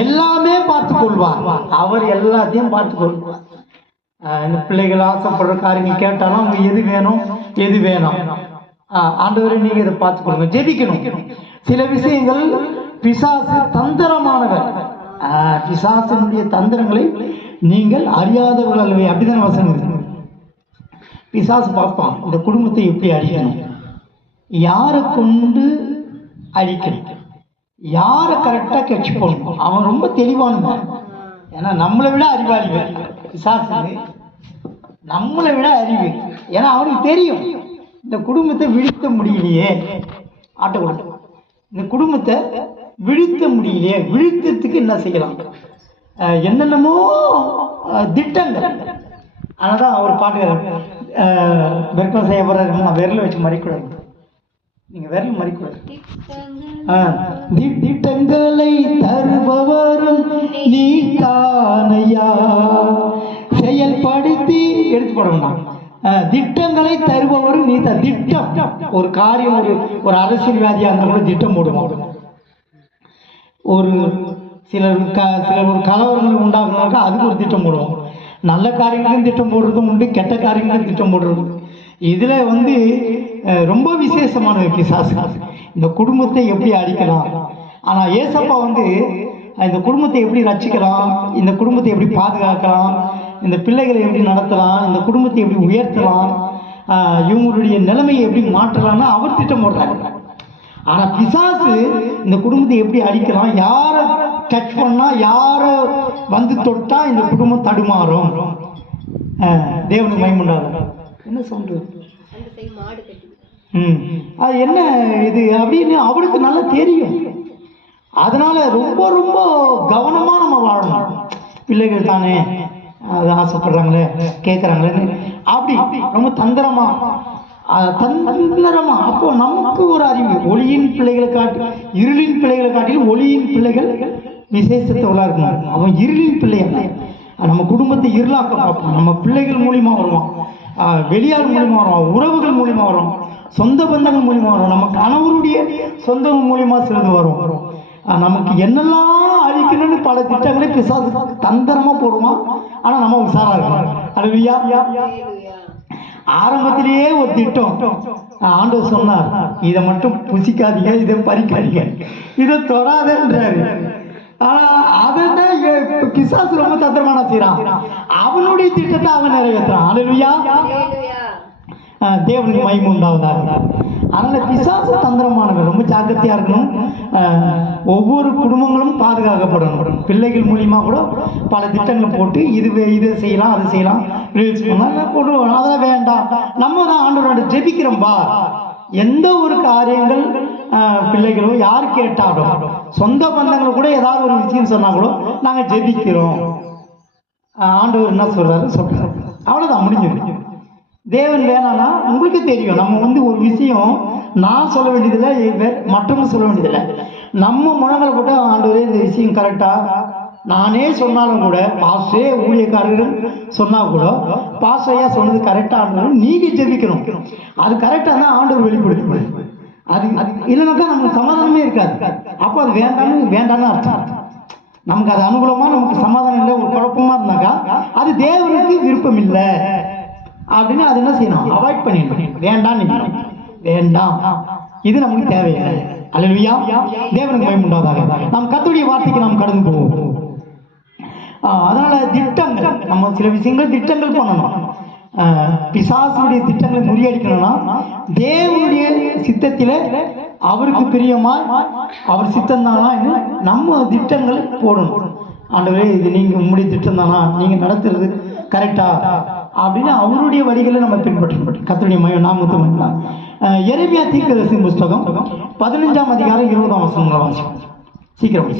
எல்லாமே பார்த்து கொள்வார் அவர் எல்லாத்தையும் பார்த்து கொள்வார் இந்த பிள்ளைகள் ஆசைப்படுற காரியங்கள் கேட்டாலும் அவங்க எது வேணும் எது வேணும். ஆண்டவரை நீங்க இதை பார்த்து கொடுங்க ஜெபிக்கணும். சில விஷயங்கள் பிசாசு தந்திரமானவர். பிசாசனுடைய தந்திரங்களை நீங்கள் அறியாதவர்கள் அல்லவே. அப்படிதான் வசனம் இருக்கு. பிசாசு பார்ப்பான் இந்த குடும்பத்தை எப்படி அழிக்கணும்? யாரை கொண்டு அழிக்கணும்? யாரை கரெக்டாக கட்சி போடணும் அவன் ரொம்ப தெளிவானவன் ஏன்னா நம்மளை விட அறிவாளி பிசாசு நம்மளை விட அறிவு. ஏன்னா அவனுக்கு தெரியும். இந்த குடும்பத்தை விழித்த முடியலையே. ஆட்ட கொடுத்து. இந்த குடும்பத்தை விழித்த முடியலையே. விழித்ததுக்கு என்ன செய்யலாம்? என்னென்னமோ திட்டங்கள் திட்டங்கள். அதனால அவர் பாட்டுக்கிறார் விற்பனை செய்ய நான் விரல வச்சு மறிக்கூடாது நீங்க விரல் மறிக்கூடாது திட்டங்களை தருபவரும் நீ தானையா செயல்படுத்தி எடுத்து போடணும் திட்டங்களை தருபவரும் நீ தான் திட்டம். ஒரு காரியம் ஒரு ஒரு அரசியல்வாதியா இருந்தா கூட திட்டம் போடுவோம். ஒரு சிலர் க சிலர் ஒரு கலவரங்கள் உண்டாகுனாக்கா அதுக்கு ஒரு திட்டம் போடுவோம். நல்ல காரியங்களுக்கும் திட்டம் போடுறதும் உண்டு கெட்ட காரியங்களுக்கும் திட்டம் போடுறது இதில் வந்து ரொம்ப விசேஷமான பிசாசு. இந்த குடும்பத்தை எப்படி அழிக்கலாம்? ஆனால் ஏசப்பா வந்து இந்த குடும்பத்தை எப்படி ரச்சிக்கலாம் இந்த குடும்பத்தை எப்படி பாதுகாக்கலாம்? இந்த பிள்ளைகளை எப்படி நடத்தலாம்? இந்த குடும்பத்தை எப்படி உயர்த்தலாம்? இவங்களுடைய நிலைமையை எப்படி மாற்றலாம்னு அவர் திட்டம் போடுறாரு ஆனால் பிசாசு இந்த குடும்பத்தை எப்படி அழிக்கலாம்? யாரை டச் பண்ணால் யாரை வந்து தொட்டால் இந்த குடும்பம் தடுமாறும்? தேவனுக்கு மயமுண்டாது என்ன கட்டி. ம். அது என்ன இது? அப்படின்னு அவருக்கு நல்லா தெரியும். அதனால ரொம்ப ரொம்ப கவனமா நம்ம வாழணும். பிள்ளைகள் தானே. அது ஆசைப்படுறாங்களே கேட்குறாங்களே அப்படி ரொம்ப தந்திரமா. தந்திரமா. அப்போ நமக்கு ஒரு அறிவு. ஒளியின் பிள்ளைகளை காட்டி இருளின் பிள்ளைகளை காட்டிலும் ஒளியின் பிள்ளைகள் விசேஷத்தவளா இருக்கணும். அவன் இருளின் பிள்ளை அல்ல. நம்ம குடும்பத்தை இருளாக்க பார்ப்போம். நம்ம பிள்ளைகள் மூலியமா வருவான். வெளியார் வெளியாள் மூலியமா உறவுகள் மூலியமா வரும் சொந்த பந்தங்கள் மூலியமா வரும் நம்ம கணவருடைய சொந்த மூலியமா சிலது வரும். நமக்கு என்னெல்லாம் அழிக்கணும்னு பல திட்டங்களை பிசாசு தந்திரமா போடுவான் ஆனா நம்ம உஷாரா இருக்கணும். அழுவியா ஆரம்பத்திலேயே ஒரு திட்டம். ஆண்டவர் சொன்னார் இதை மட்டும் புசிக்காதீங்க இதை பறிக்காதீங்க. இதை தொடாதன்றாரு. ஆனா அதை தான் பிசாசு ரொம்ப தந்திரமான செய்யறான் அவனுடைய திட்டத்தை அவன் நிறைவேற்றுறான். ஹalleluya. தேவனுக்கு மகிமை உண்டாவதாக. அதனால பிசாசு தந்திரமானவன் ரொம்ப ஜாக்கிரதையா இருக்கணும். ஒவ்வொரு குடும்பங்களும் பாதுகாக்கப்படணும். பிள்ளைகள் மூலியமா கூட பல திட்டங்கள் போட்டு இது இது செய்யலாம் அது செய்யலாம். ரீல்ஸ் பண்ணலாம். அதெல்லாம் வேண்டாம். நம்ம தான் ஆண்டவரோட ஜெபிக்கிறோம்பா எந்த ஒரு காரியங்கள் பிள்ளைகளோ யார் கேட்டாலும் சொந்த பந்தங்கள் கூட ஏதாவது ஒரு விஷயம் சொன்னால் கூட நாங்கள் ஜெபிக்கிறோம். ஆண்டவர் என்ன சொல்றாரு? சொல்றாரு. முடிஞ்சு முடிஞ்சது. தேவன் வேணான்னா உங்களுக்கு தெரியும் நம்ம வந்து ஒரு விஷயம் நான் சொல்ல வேண்டியதில்லை வே- மற்றவங்க சொல்ல வேண்டியதில்லை. நம்ம முழங்கலை போட்டு ஆண்டவரே இந்த விஷயம் கரெக்டாக நானே சொன்னாலும் கூட பாஸ்டே ஊழியக்காரர்கள் சொன்னா கூட பாஸ்டையா சொன்னது கரெக்டா நீங்க ஜெபிக்கணும். அது கரெக்டா தான் ஆண்டவர் வெளிப்படுத்தி அது அது இல்லைனாக்கா நமக்கு சமாதானமே இருக்காது. அப்போ அது வேண்டாம்னு வேண்டாம்னு அர்த்தம். நமக்கு அது அனுகூலமா நமக்கு சமாதானம் இல்லை ஒரு குழப்பமா இருந்தாக்கா அது தேவனுக்கு விருப்பம் இல்லை அப்படின்னு அது என்ன செய்யணும்? அவாய்ட் பண்ணிடணும். வேண்டாம் வேண்டாம். இது நமக்கு தேவையில்லை. அல்லா தேவனுக்கு பயமுண்டாதாக நாம் கத்துடைய வார்த்தைக்கு நாம் கடந்து போவோம். அதனால திட்டங்கள் நம்ம சில விஷயங்கள் திட்டங்கள் பண்ணணும். பிசாசுடைய திட்டங்களை முறியடிக்கணும்னா தேவனுடைய சித்தத்தில் அவருக்கு பிரியமா அவர் சித்தம் தானா நம்ம திட்டங்கள் போடணும். ஆண்டவரே இது நீங்கள் உங்களுடைய திட்டம் தானா நீங்கள் நடத்துறது கரெக்டா? அப்படின்னு அவருடைய வழிகளை நம்ம பின்பற்றணும். கத்துடைய மையம் நாம் பண்ணலாம் எரேமியா தீர்க்கதரிசி புஸ்தகம் பதினஞ்சாம் அதிகாரம் இருபதாம் வசனங்களை வாசிக்கும் சீக்கிரம்